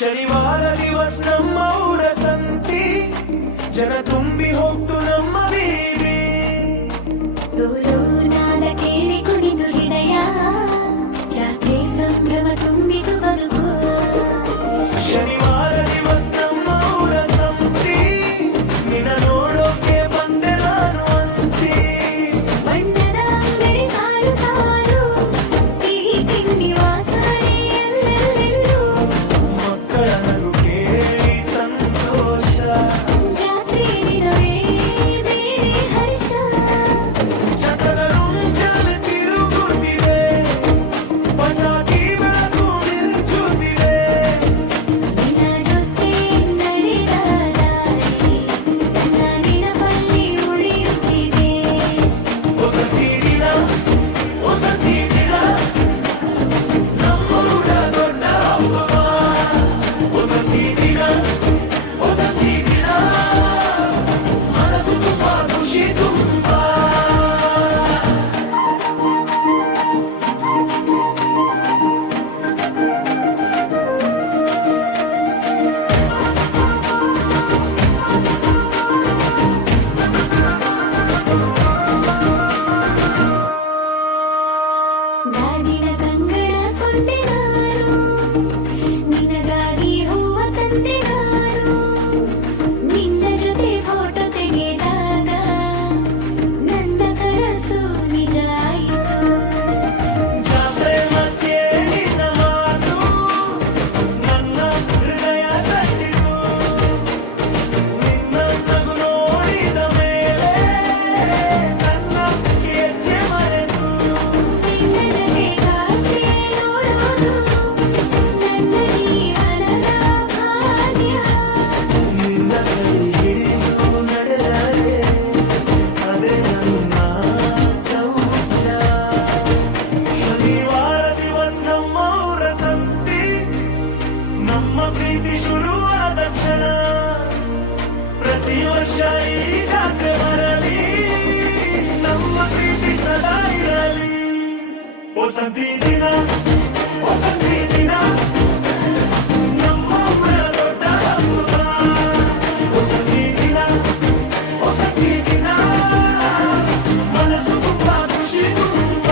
ಶನಿವಾರ ದಿವಸ ನಮ್ಮ ಊರ ಸಂತಿ, ಜನ ತುಂಬಿ ಹೋಗ್ತು ನಮ್ಮ ಬೀದಿ. ನಾದ ಕೇಳಿ ಕುಣಿದು ಹೃದಯ, ಜಾತ್ರೆ ಸಂಭ್ರಮ ತುಂಬಿತು ಬದುಕು. ಶನಿವಾರ ದಿವಸ ನಮ್ಮ ಊರ ಸಂತಿ, ನಿನ್ನ ನೋಡೋಕೆ ಬಂದೆ ನಾನು ಅಂತಿ. ಬಣ್ಣದ ಅಂಗಡಿ ಸಾಲು ಸಾಲು, ಸಿಹಿ ತಿಂಡಿ ವಾಸನೆ ಎಲ್ಲೆಲ್ಲೆಲ್ಲೂ. ಮಕ್ಕಳ ನಗು ಕೇಳಿ ಸಂತೋಷ, ಜಾತ್ರೆ ದಿನವೇ ಬೇರೆ ಹರ್ಷ. ಚಟಗಳು ಜನ ತಿರುಗುತ್ತಿವೆ, ಪಟಾಕಿ ಬೆಳಕು ಮಿಂಚುತ್ತಿವೆ. ನಿನ್ನ ಜೊತೆ ನಡೆದ ದಾರಿ ನನ್ನ ನೆನಪಲ್ಲಿ ಉಳಿಯುತ್ತಿದೆ. ಹೊಸತಿ ದಿನ, ಹೊಸತಿ ದಿನ, ನಮ್ಮೂರ ದೊಡ್ಡ ಹಬ್ಬ. ಹೊಸತಿ ದಿನ, ಹೊಸತಿ ದಿನ, ಮನಸ್ಸು ತುಂಬ ಖುಷಿ ತುಂಬ. ಗಾಜಿನ ಕಂಗಣ ಕೊಂಡೆ ನಾನು, ನಿನಗಾಗಿ ಹೂವ ತಂದೆ ನಾನು. ನಿನ್ನ ಜೊತೆ ಫೋಟೋ ತೆಗೆದಾಗ ನನ್ನ ಕನಸು ನಿಜ ಆಯಿತು. ಜಾತ್ರೆ ಮಧ್ಯೆ ನಿನ್ನ ಮಾತು ನನ್ನ ಹೃದಯ ತಟ್ಟಿತು. ನಿನ್ನ ನಗು ನೋಡಿದ ಮೇಲೆ ನನ್ನ ಹೆಜ್ಜೆ ಮರೆತು. ನಿನ್ನ ಜೊತೆ ಗಾತ್ರೆ ನೋಡೋದು ನನ್ನ ಜೀವನದ ಭಾಗ್ಯ. ನಿನ್ನ ಕೈ ಹಿಡಿದು ನಡೆದರೆ ಅದೇ ನನ್ನ ಸೌಖ್ಯ. ಶನಿವಾರ ದಿವಸ ನಮ್ಮ ಊರ ಸಂತಿ, ನಮ್ಮ ಪ್ರೀತಿ ಶುರುವಾದ ಕ್ಷಣ. ಪ್ರತಿ ವರ್ಷ ಈ ಜಾತ್ರೆ ಬರಲಿ, ನಮ್ಮ ಪ್ರೀತಿ ಸದಾ ಇರಲಿ. ಹೊಸತಿ ದಿನ, ಹೊಸತಿ ದಿನ, ನಮ್ಮ ಊರ ದೊಡ್ಡ ಹಬ್ಬ. ಹೊಸತಿ ದಿನ, ಹೊಸತಿ ದಿನ, ಮನಸ್ಸು ತುಂಬ ಖುಷಿ ತುಂಬ.